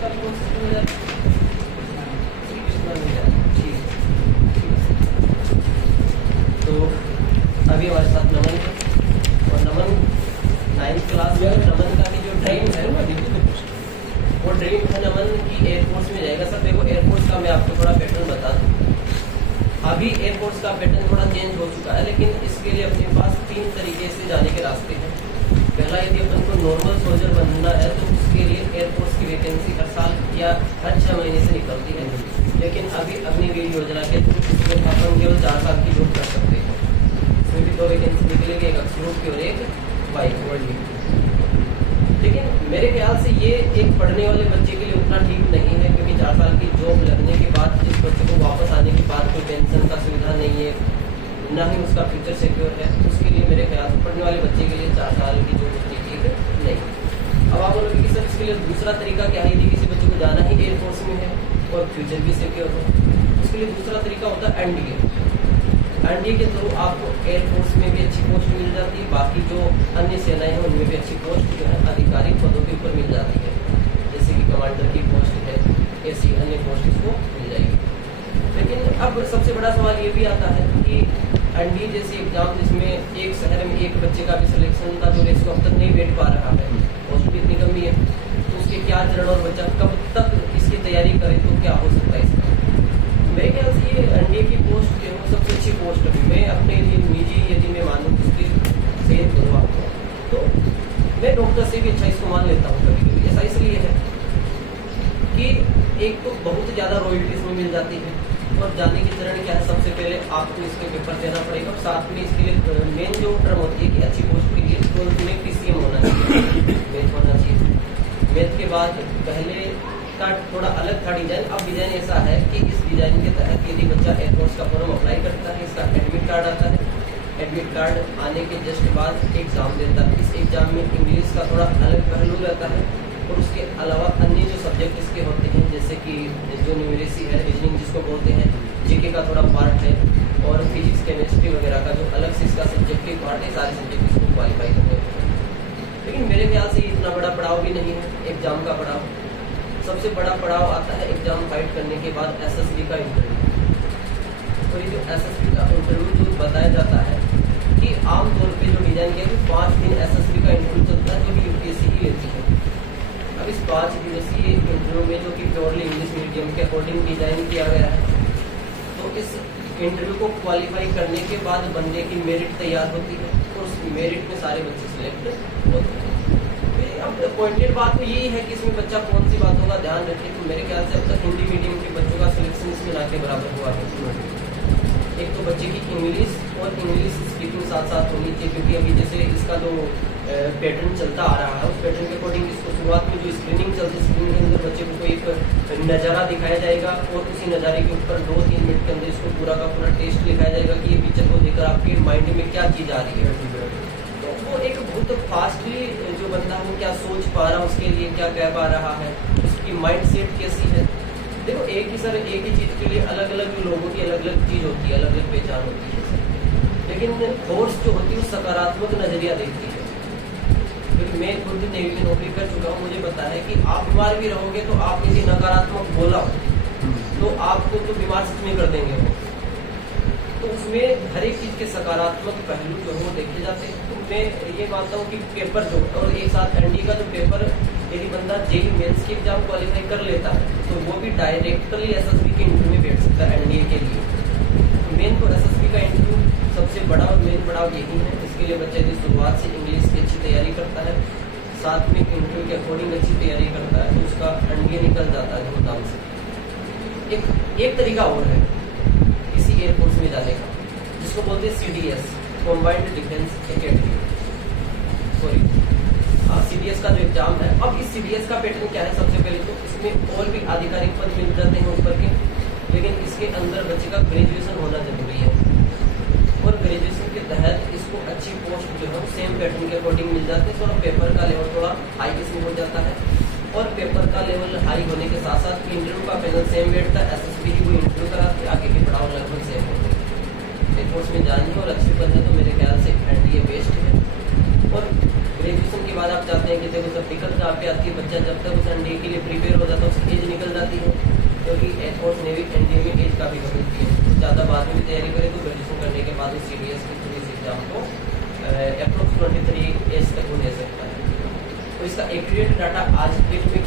Air force का course मिल जाता है, श्री कृष्णा मिल जाता है। ठीक तो अभी हमारे साथ नमन है, और नमन 9th क्लास में, नमन का भी जो ड्रीम है वो ड्रीम है नमन की एयरफोर्स में जाएगा। सर देखो एयरफोर्स का मैं आपको थोड़ा पैटर्न बता दूं। अभी एयरफोर्स का पैटर्न थोड़ा चेंज हो चुका है, लेकिन इसके लिए अपने पास 3 तरीके से जाने के रास्ते हैं। पहला, यदि अपन को नॉर्मल सोल्जर बनना है तो उसके लिए एयरफोर्स की वैकेंसी हर साल या हर 6 महीने से निकलती है, लेकिन अभी अग्निवीर योजना के थ्रू इसमें अपन केवल 4 साल की जॉब कर सकते हैं। इसमें भी 2 वैकेंसी निकलेगी, एक अक्षरों की और एक वाइट। लेकिन मेरे ख्याल से ये एक पढ़ने वाले बच्चे के लिए उतना ठीक नहीं है, क्योंकि 4 साल की जॉब लगने के बाद जिस बच्चे को वापस आने के बाद कोई पेंशन का सुविधा नहीं है, ना ही उसका फ्यूचर सिक्योर है, उसके लिए मेरे ख्याल से पढ़ने वाले बच्चे के लिए 4 साल की जॉब उतनी ठीक नहीं। अब आप बोलोगे कि सर इसके लिए दूसरा तरीका क्या है, यदि किसी बच्चे को जाना ही एयरफोर्स में है और फ्यूचर भी सिक्योर हो, उसके लिए दूसरा तरीका होता है एनडीए। एनडीए के थ्रू आपको एयरफोर्स में भी अच्छी पोस्ट मिल जाती है, बाकी जो अन्य सेनाएं हैं उनमें भी अच्छी पोस्ट जो है आधिकारिक पदों के ऊपर मिल जाती है, जैसे कि कमांडर की पोस्ट है, ऐसी अन्य पोस्ट इसको मिल जाएगी। लेकिन अब सबसे बड़ा सवाल ये भी आता है कि एनडीए जैसी एग्जाम जिसमें एक शहर में एक बच्चे का भी सिलेक्शन का जो रेस अब तक नहीं बैठ पा रहा है, पोस्ट भी इतनी कमी है, तो उसके क्या चरण और बच्चा कब तक इसकी तैयारी करे तो क्या हो सकता है इसका। मेरे ख्याल से ये एनडीए की पोस्ट जो है सबसे अच्छी पोस्ट है। मैं अपने लिए निजी यदि मैं मानूँ उसकी सेल करूँ आपको, तो मैं डॉक्टर से भी अच्छा इसको मान लेता हूँ कभी कभी। ऐसा इसलिए है कि एक तो बहुत ज़्यादा रॉयल्टी इसमें मिल जाती है, और जाने की चरण क्या है, सबसे पहले आपको इसके पेपर देना पड़ेगा। साथ में इसके लिए मेन जो टर्म होती है कि अच्छी पोस्ट के लिए तो उसमें पीसीएम होना चाहिए, मैथ होना चाहिए। मैथ के बाद पहले का थोड़ा अलग था डिजाइन, अब डिजाइन ऐसा है कि इस डिजाइन के तहत यदि बच्चा एयरफोर्स का फॉर्म अप्लाई करता है, इसका एडमिट कार्ड आता है, एडमिट कार्ड आने के जस्ट बाद एग्जाम देता है। इस एग्जाम में इंग्लिश का थोड़ा अलग पहलू रहता है, और उसके अलावा अन्य जो सब्जेक्ट इसके होते हैं, जैसे कि जो न्यूमेरेसी है, रीजनिंग जिसको बोलते हैं, जीके का थोड़ा पार्ट है, और फिजिक्स केमिस्ट्री वगैरह का जो अलग से इसका सब्जेक्टिव पार्ट है, सारे सब्जेक्ट इसको क्वालिफाई करने होते हैं। लेकिन मेरे ख्याल से इतना बड़ा पड़ाव भी नहीं है एग्जाम का पड़ाव। सबसे बड़ा पड़ाव आता है एग्जाम फाइट करने के बाद एसएसबी का इंटरव्यू। और ये जो एसएसबी का इंटरव्यू जो बताया जाता है कि आमतौर पे जो डिजाइन किया है 5 दिन एसएसबी का इंटरव्यू चलता है, जो कि यूपीएससी ही लेती है। अब इस 5 दिवसीय इंटरव्यू में जो कि प्योरली इंग्लिश मीडियम के अकॉर्डिंग डिजाइन किया गया है, तो इस इंटरव्यू को क्वालिफाई करने के बाद बंदे की मेरिट तैयार होती है, और उस मेरिट में सारे बच्चे सिलेक्ट होते हैं। अब पॉइंटेड बात तो यही है कि इसमें बच्चा कौन सी बातों का ध्यान रखे। तो मेरे ख्याल से अब तक हिंदी मीडियम के बच्चों का सिलेक्शन इसमें ना के बराबर हुआ है। एक तो बच्चे की इंग्लिश और इंग्लिश स्पीकिंग साथ साथ होनी चाहिए, क्योंकि अभी जैसे इसका जो पैटर्न चलता आ रहा है उस पैटर्न के अकॉर्डिंग इसको शुरुआत में जो स्क्रीनिंग चलती है, स्क्रीनिंग के अंदर बच्चे को एक नज़ारा दिखाया जाएगा, और उसी नज़ारे के ऊपर 2-3 मिनट के अंदर इसको पूरा का पूरा टेस्ट लिखाया जाएगा कि ये पिक्चर को देखकर आपके माइंड में क्या चीज़ आ रही है। तो वो एक बहुत फास्टली जो बंदा वो क्या सोच पा रहा है, उसके लिए क्या कह पा रहा है, उसकी माइंड सेट कैसी है। देखो एक ही चीज़ के लिए अलग अलग लोगों की अलग अलग चीज़ होती है, अलग अलग पहचान होती है। लेकिन फोर्स जो होती है वो सकारात्मक नजरिया देखती है, क्योंकि मैं खुद नेवी में नौकरी कर चुका हूँ, मुझे पता है कि आप बीमार भी रहोगे तो आप किसी नकारात्मक बोला तो आपको तो बीमार सच में कर देंगे वो। तो उसमें हर एक चीज़ के सकारात्मक पहलू जो है वो देखे जाते हैं। तो मैं ये मानता हूँ कि पेपर जो और एक साथ एनडी का जो पेपर यदि बंदा जेई मेंस की एग्जाम क्वालिफाई कर लेता है तो वो भी डायरेक्टली एसएसबी के इंटरव्यू में बैठ सकता है एनडीए के लिए। तो मेन तो एसएसबी का इंटरव्यू सबसे बड़ा और मेन पड़ाव यही है। इसके लिए बच्चा यदि शुरुआत से इंग्लिश की अच्छी तैयारी करता है, साथ में इंटरव्यू के अकॉर्डिंग अच्छी तैयारी करता है, तो उसका एनडीए निकल जाता है धूमधाम से। एक तरीका और है किसी एयरफोर्स में जाने का, जिसको बोलते हैं CDS, combined defence academy, sorry CDS का जो एग्जाम है। अब इस सीडीएस का पैटर्न क्या है, सबसे पहले तो इसमें और भी आधिकारिक पद मिल जाते हैं ऊपर के, लेकिन इसके अंदर बच्चे का ग्रेजुएशन होना जरूरी है, और ग्रेजुएशन के तहत इसको अच्छी पोस्ट जो है सेम पैटर्न के अकॉर्डिंग मिल जाते हैं। थोड़ा पेपर का लेवल थोड़ा हाई इसमें हो जाता है, और पेपर का लेवल हाई होने के साथ साथ इंटरव्यू का पैनल सेम बैठता है, एसएसबी ही वो इंटरव्यू कराते, आगे के पड़ाव लगभग सेम होते हैं। एयरफोर्स में जानी है और अच्छी पद है तो मेरे ख्याल से एनडीए बेस्ट है। और ग्रेजुएशन के बाद आप चाहते हैं कि देखो सब दिक्कत जहाँ पे आती है, बच्चा जब तक उस एनडीए के लिए प्रिपेयर हो जाता है उसकी एज निकल जाती है, क्योंकि एयरफोर्स नेवी एनडीए में एज काफ़ी कम होती है। तो ज़्यादा बाद में भी तैयारी करें तो ग्रेजुएशन करने के बाद उस CDS की पुलिस एग्जाम को अप्रोक्स 23 एज तक हो ले सकता है। तो इसका एक्यूरेट डाटा आज के डेट में